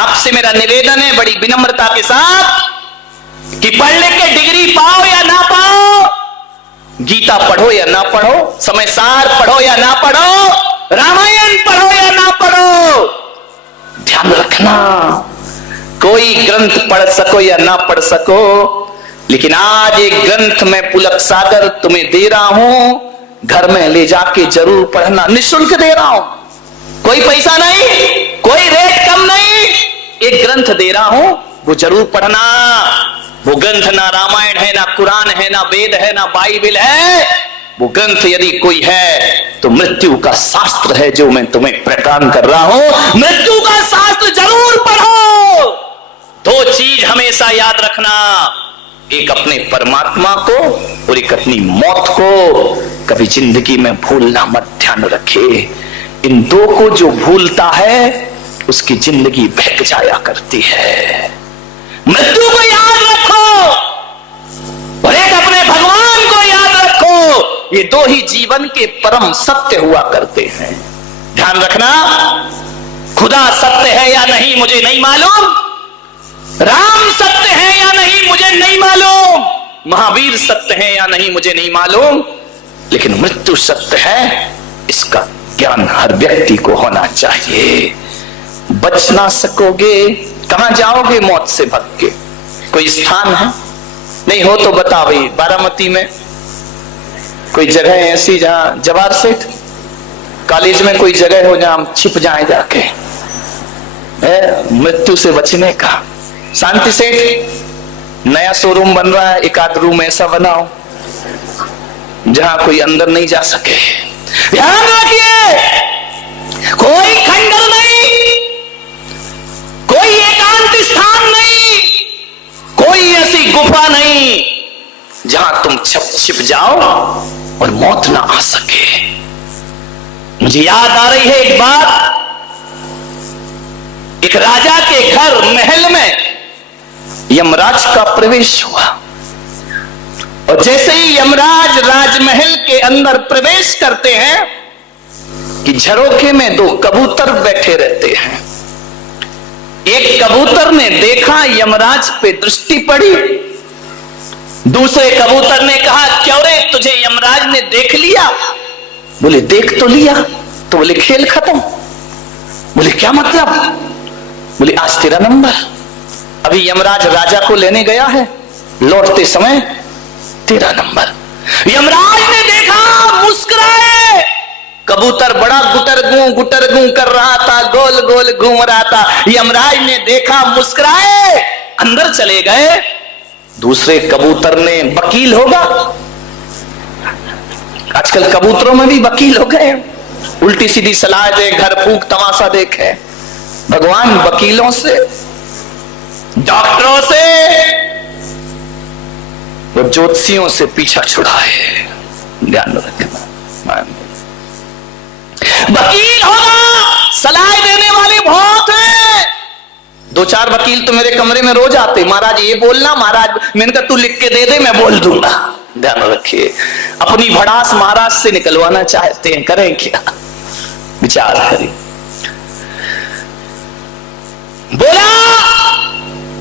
आपसे मेरा निवेदन है बड़ी विनम्रता के साथ कि पढ़ लिख के डिग्री पाओ या ना पाओ, गीता पढ़ो या ना पढ़ो, समय सार पढ़ो या ना पढ़ो, रामायण पढ़ो या ना पढ़ो, ध्यान रखना कोई ग्रंथ पढ़ सको या ना पढ़ सको, लेकिन आज एक ग्रंथ में पुलक सागर तुम्हें दे रहा हूं, घर में ले जाके जरूर पढ़ना, निःशुल्क दे रहा हूं, कोई पैसा नहीं, कोई रेट कम नहीं, एक ग्रंथ दे रहा हूं वो जरूर पढ़ना। वो ग्रंथ ना रामायण है, ना कुरान है, ना वेद है, ना बाइबल है, वो ग्रंथ यदि कोई है तो मृत्यु का शास्त्र है जो मैं तुम्हें प्रदान कर रहा हूं। मृत्यु का शास्त्र जरूर पढ़ो। दो चीज हमेशा याद रखना, एक अपने परमात्मा को और एक अपनी मौत को कभी जिंदगी में भूलना मत, ध्यान रखे। इन दो को जो भूलता है उसकी जिंदगी बहक जाया करती है। मृत्यु को याद रखो और एक अपने भगवान को याद रखो, ये दो ही जीवन के परम सत्य हुआ करते हैं। ध्यान रखना, खुदा सत्य है या नहीं मुझे नहीं मालूम, राम सत्य है या नहीं मुझे नहीं मालूम, महावीर सत्य है या नहीं मुझे नहीं मालूम, लेकिन मृत्यु सत्य है, इसका ज्ञान हर व्यक्ति को होना चाहिए। बच ना सकोगे, कहां जाओगे मौत से भाग के? कोई स्थान है? नहीं हो तो बता भाई, बारामती में कोई जगह ऐसी जहां जवाहर सेठ कॉलेज में कोई जगह हो जहां हम छिप जाए जाके, मृत्यु से बचने का। शांति सेठ नया शोरूम बन रहा है, एक आध रूम ऐसा बनाओ जहां कोई अंदर नहीं जा सके। ध्यान रखिए, कोई खंडर नहीं, कोई एकांत स्थान नहीं, कोई ऐसी गुफा नहीं जहां तुम छिप जाओ और मौत ना आ सके। मुझे याद आ रही है एक बात, एक राजा के घर महल में यमराज का प्रवेश हुआ और जैसे ही यमराज राजमहल के अंदर प्रवेश करते हैं कि झरोखे में दो कबूतर बैठे रहते हैं। एक कबूतर ने देखा, यमराज पे दृष्टि पड़ी, दूसरे कबूतर ने कहा क्यों रे तुझे यमराज ने देख लिया? बोले देख तो लिया, तो बोले खेल खत्म। बोले क्या मतलब? बोले आज तेरा नंबर। अभी यमराज राजा को लेने गया है, लौटते समय तेरा नंबर। यमराज ने देखा, मुस्कुराए। कबूतर बड़ा गुटर गूं कर रहा था, गोल गोल घूम रहा था। यमराज ने देखा, मुस्कुराए, अंदर चले गए। दूसरे कबूतर ने, वकील होगा, आजकल कबूतरों में भी वकील हो गए, उल्टी सीधी सलाह दे, घर फूंक तमाशा देखे। भगवान वकीलों से, डॉक्टरों से, वो ज्योतिषियों से पीछा छुड़ाए। ध्यान रखना, वकील होगा, सलाह देने वाले बहुत हैं। दो चार वकील तो मेरे कमरे में रोज आते, महाराज ये बोलना, महाराज मैंने कहा तू लिख के दे दे मैं बोल दूंगा। ध्यान रखिए, अपनी भड़ास महाराज से निकलवाना चाहते हैं, करें क्या? विचार करें। बोला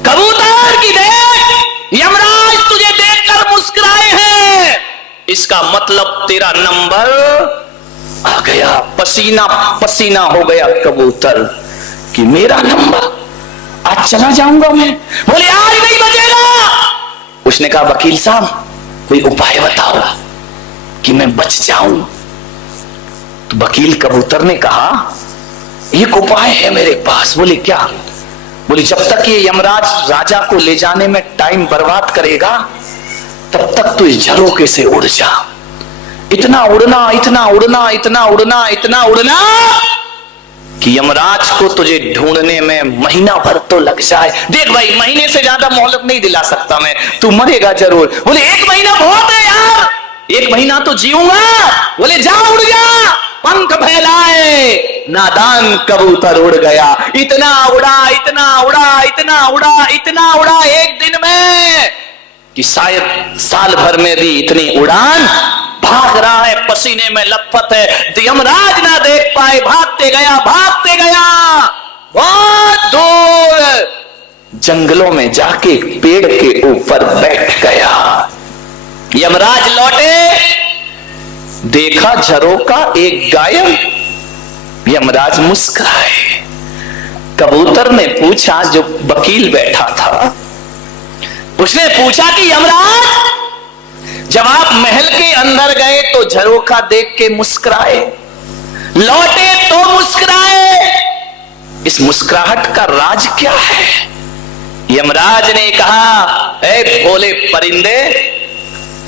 कबूतर की देख, यमराज तुझे देखकर मुस्कुराए हैं, इसका मतलब तेरा नंबर आ गया। पसीना पसीना हो गया कबूतर कि मेरा नंबर, आज चला जाऊंगा मैं। बोले आज नहीं बचेगा। उसने कहा वकील साहब कोई उपाय बताओ कि मैं बच जाऊं। तो वकील कबूतर ने कहा एक उपाय है मेरे पास। बोले क्या? बोले जब तक ये यमराज राजा को ले जाने में टाइम बर्बाद करेगा तब तक तू इस झरोखे से उड़ जा। इतना उड़ना, इतना उड़ना, इतना उड़ना, इतना उड़ना कि यमराज को तुझे ढूंढने में महीना भर तो लग जाए। देख भाई, महीने से ज्यादा मोहलत नहीं दिला सकता मैं, तू मरेगा जरूर। बोले एक महीना बहुत है यार, एक महीना तो जीऊंगा। बोले जा उड़ जा, पंख फैलाए, नादान कबूतर उड़ गया। इतना उड़ा, इतना उड़ा, इतना उड़ा, इतना उड़ा एक दिन में कि शायद साल भर में भी इतनी उड़ान। भाग रहा है, पसीने में लथपथ है, यमराज ना देख पाए, भागते गया, भागते गया, बहुत दूर जंगलों में जाके पेड़ के ऊपर बैठ गया। यमराज लौटे, देखा झरोका एक गायब। यमराज मुस्कुराए। कबूतर ने पूछा, जो वकील बैठा था उसने पूछा कि यमराज, जब आप महल के अंदर गए तो झरोखा देख के मुस्कुराए, लौटे तो मुस्कुराए, इस मुस्कुराहट का राज क्या है? यमराज ने कहा, ऐ भोले परिंदे,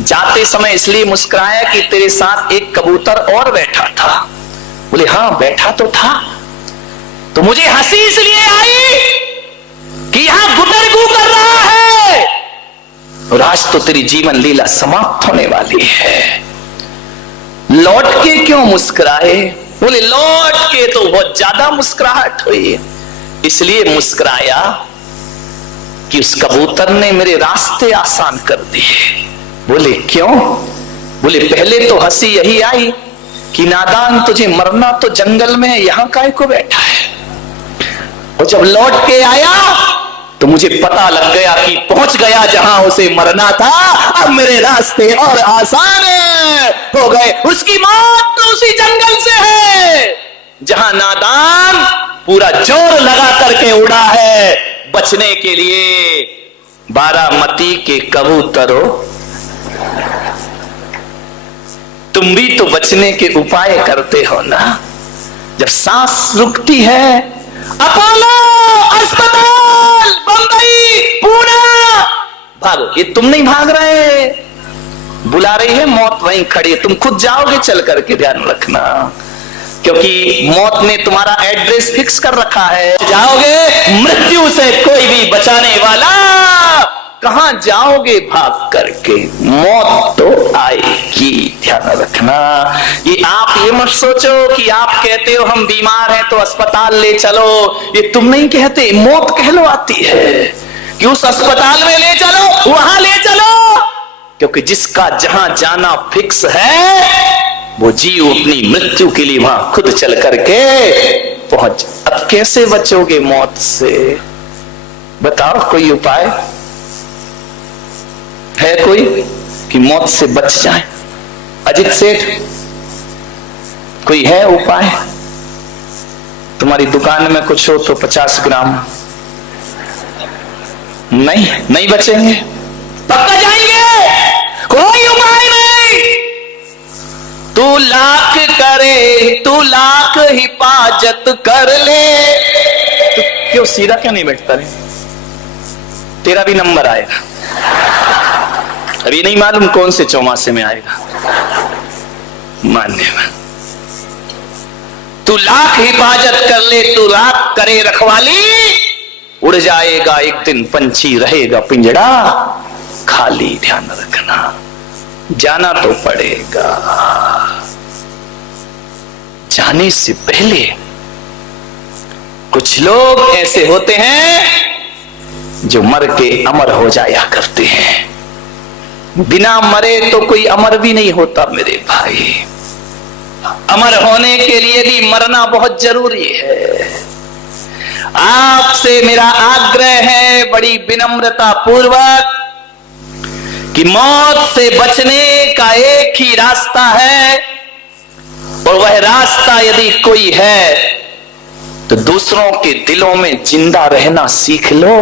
जाते समय इसलिए मुस्कुराया कि तेरे साथ एक कबूतर और बैठा था। बोले हाँ बैठा तो था, तो मुझे हंसी इसलिए आई कि यहां गुटरगू कर रहा है, और आज तो तेरी जीवन लीला समाप्त होने वाली है। लौट के क्यों मुस्कुराए? बोले लौट के तो बहुत ज्यादा मुस्कुराहट हुई, इसलिए मुस्कुराया कि उस कबूतर ने मेरे रास्ते आसान कर दिए। बोले क्यों? बोले पहले तो हंसी यही आई कि नादान, तुझे मरना तो जंगल में है, यहां काहे को बैठा है। और जब लौट के आया तो मुझे पता लग गया कि पहुंच गया जहां उसे मरना था, अब मेरे रास्ते और आसान हो गए। उसकी मौत तो उसी जंगल से है जहां नादान पूरा जोर लगा करके उड़ा है बचने के लिए। बारामती के कबूतरों, तुम भी तो बचने के उपाय करते हो ना। जब सांस रुकती है, अपोलो अस्पताल, बंबई, पुणे, भागो। ये तुम नहीं भाग रहे, बुला रही है मौत, वहीं खड़ी है। तुम खुद जाओगे चल करके, ध्यान रखना, क्योंकि मौत ने तुम्हारा एड्रेस फिक्स कर रखा है। जाओगे, मृत्यु से कोई भी बचाने वाला, कहां जाओगे भाग करके, मौत तो आएगी, ध्यान रखना। ये आप ये मत सोचो कि आप कहते हो हम बीमार हैं तो अस्पताल ले चलो, ये तुम नहीं कहते, मौत कहलवाती है कि उस अस्पताल में ले चलो, वहां ले चलो, क्योंकि जिसका जहां जाना फिक्स है वो जीव अपनी मृत्यु के लिए वहां खुद चल करके पहुंच। अब कैसे बचोगे मौत से? बताओ, कोई उपाय है कोई कि मौत से बच जाए? अजित सेठ, कोई है उपाय? तुम्हारी दुकान में कुछ हो तो 50 ग्राम। नहीं बचेंगे, पक्का जाएंगे, कोई उपाय नहीं। तू लाख करे, तू लाख हिफाजत कर ले। तू क्यों सीधा क्यों नहीं बैठता रे? तेरा भी नंबर आएगा। अभी नहीं मालूम कौन से चौमासे में आएगा, मानने में। तू लाख हिफाजत कर ले, तू लाख करे रखवाली, उड़ जाएगा एक दिन पंछी, रहेगा पिंजड़ा खाली। ध्यान रखना, जाना तो पड़ेगा। जाने से पहले कुछ लोग ऐसे होते हैं जो मर के अमर हो जाया करते हैं। बिना मरे तो कोई अमर भी नहीं होता मेरे भाई। अमर होने के लिए भी मरना बहुत जरूरी है। आपसे मेरा आग्रह है बड़ी विनम्रता पूर्वक कि मौत से बचने का एक ही रास्ता है, और वह रास्ता यदि कोई है तो दूसरों के दिलों में जिंदा रहना सीख लो,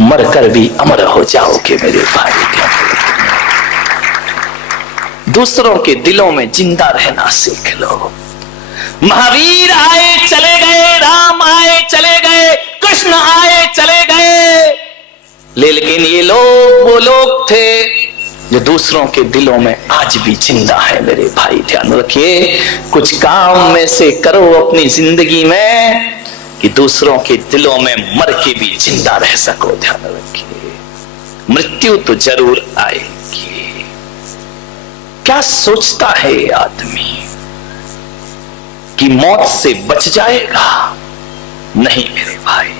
मरकर भी अमर हो जाओगे मेरे भाई। दूसरों के दिलों में जिंदा रहना सीख लो। महावीर आए चले गए, राम आए चले गए, कृष्ण आए चले गए, लेकिन ये लोग वो लोग थे जो दूसरों के दिलों में आज भी जिंदा है मेरे भाई। ध्यान रखिए, कुछ काम में से करो अपनी जिंदगी में कि दूसरों के दिलों में मर के भी जिंदा रह सको। ध्यान रखिए, मृत्यु तो जरूर आएगी। क्या सोचता है आदमी कि मौत से बच जाएगा? नहीं मेरे भाई,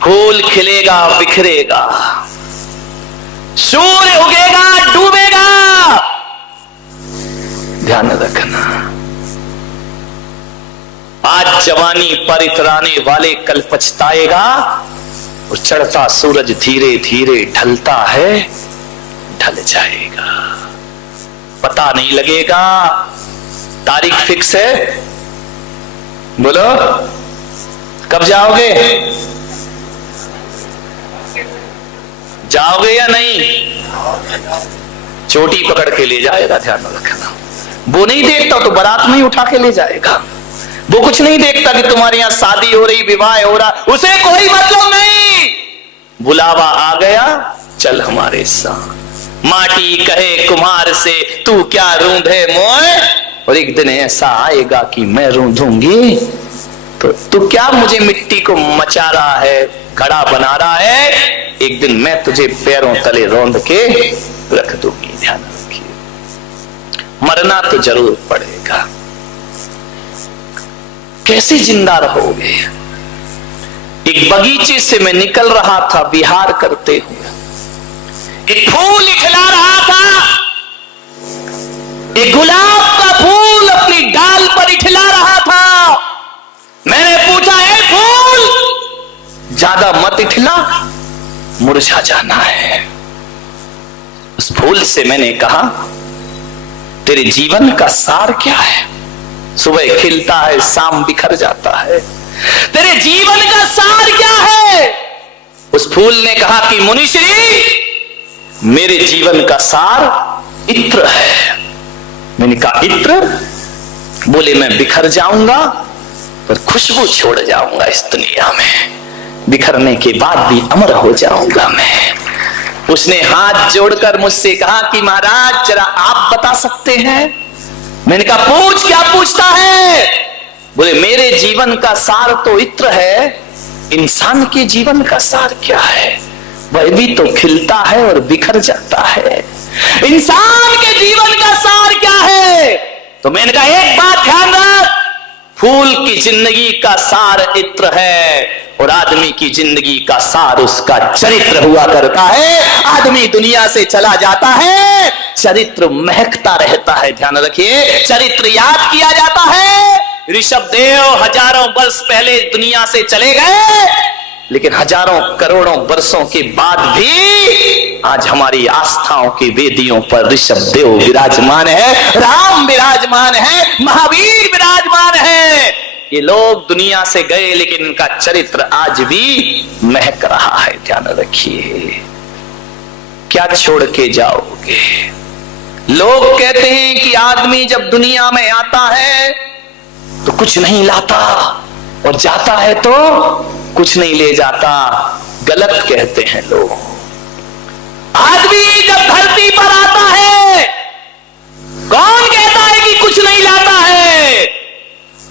फूल खिलेगा बिखरेगा, सूर्य उगेगा डूबेगा। ध्यान रखना, आज जवानी पर इतराने वाले कल पछताएगा, और चढ़ता सूरज धीरे धीरे ढलता है, ढल जाएगा, पता नहीं लगेगा। तारीख फिक्स है, बोलो कब जाओगे? जाओगे या नहीं? चोटी पकड़ के ले जाएगा, ध्यान रखना। वो नहीं देखता तो बारात में ही उठा के ले जाएगा। वो कुछ नहीं देखता कि तुम्हारे यहां शादी हो रही, विवाह हो रहा, उसे कोई मतलब नहीं। बुलावा आ गया, चल हमारे साथ। माटी कहे कुम्हार से तू क्या रूंधे मोए, और एक दिन ऐसा आएगा कि मैं रूंधूंगी। तो तू क्या मुझे मिट्टी को मचा रहा है, घड़ा बना रहा है, एक दिन मैं तुझे पैरों तले रौंद के रख दूंगी। ध्यान रखिए, मरना तो जरूर पड़ेगा। कैसे जिंदा रहोगे? एक बगीचे से मैं निकल रहा था विहार करते हुए, एक फूल इठला रहा था, एक गुलाब का फूल अपनी डाल पर इठला रहा था। मैंने पूछा, ए फूल ज्यादा मत इठला, मुरझा जाना है। उस फूल से मैंने कहा, तेरे जीवन का सार क्या है? सुबह खिलता है, शाम बिखर जाता है, तेरे जीवन का सार क्या है? उस फूल ने कहा कि मुनिश्री, मेरे जीवन का सार इत्र है। मैंने कहा इत्र? बोले मैं बिखर जाऊंगा पर खुशबू छोड़ जाऊंगा इस दुनिया में, बिखरने के बाद भी अमर हो जाऊंगा मैं। उसने हाथ जोड़कर मुझसे कहा कि महाराज जरा आप बता सकते हैं? मैंने कहा पूछ, क्या पूछता है? बोले मेरे जीवन का सार तो इत्र है, इंसान के जीवन का सार क्या है? वह भी तो खिलता है और बिखर जाता है। इंसान के जीवन का सार क्या है? तो मैंने कहा एक बात ध्यान रख, फूल की जिंदगी का सार इत्र है और आदमी की जिंदगी का सार उसका चरित्र हुआ करता है। आदमी दुनिया से चला जाता है, चरित्र महकता रहता है। ध्यान रखिए, चरित्र याद किया जाता है। ऋषभदेव हजारों वर्ष पहले दुनिया से चले गए, लेकिन हजारों करोड़ों वर्षों के बाद भी आज हमारी आस्थाओं की वेदियों पर ऋषभदेव विराजमान है, राम विराजमान है, महावीर विराजमान है। ये लोग दुनिया से गए लेकिन इनका चरित्र आज भी महक रहा है। ध्यान रखिए, क्या छोड़ के जाओगे? लोग कहते हैं कि आदमी जब दुनिया में आता है तो कुछ नहीं लाता और जाता है तो कुछ नहीं ले जाता। गलत कहते हैं लोग। आदमी जब धरती पर आता है, कौन कहता है कि कुछ नहीं लाता है?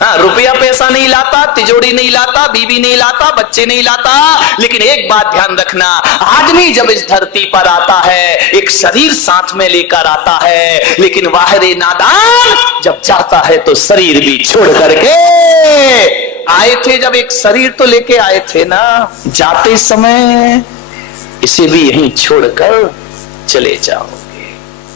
हाँ, रुपया पैसा नहीं लाता, तिजोरी नहीं लाता, बीवी नहीं लाता, बच्चे नहीं लाता, लेकिन एक बात ध्यान रखना, आदमी जब इस धरती पर आता है एक शरीर साथ में लेकर आता है, लेकिन वाहिरे नादान जब जाता है तो शरीर भी छोड़ करके आए थे। जब एक शरीर तो लेके आए थे ना, जाते समय इसे भी यहीं छोड़कर चले जाओ।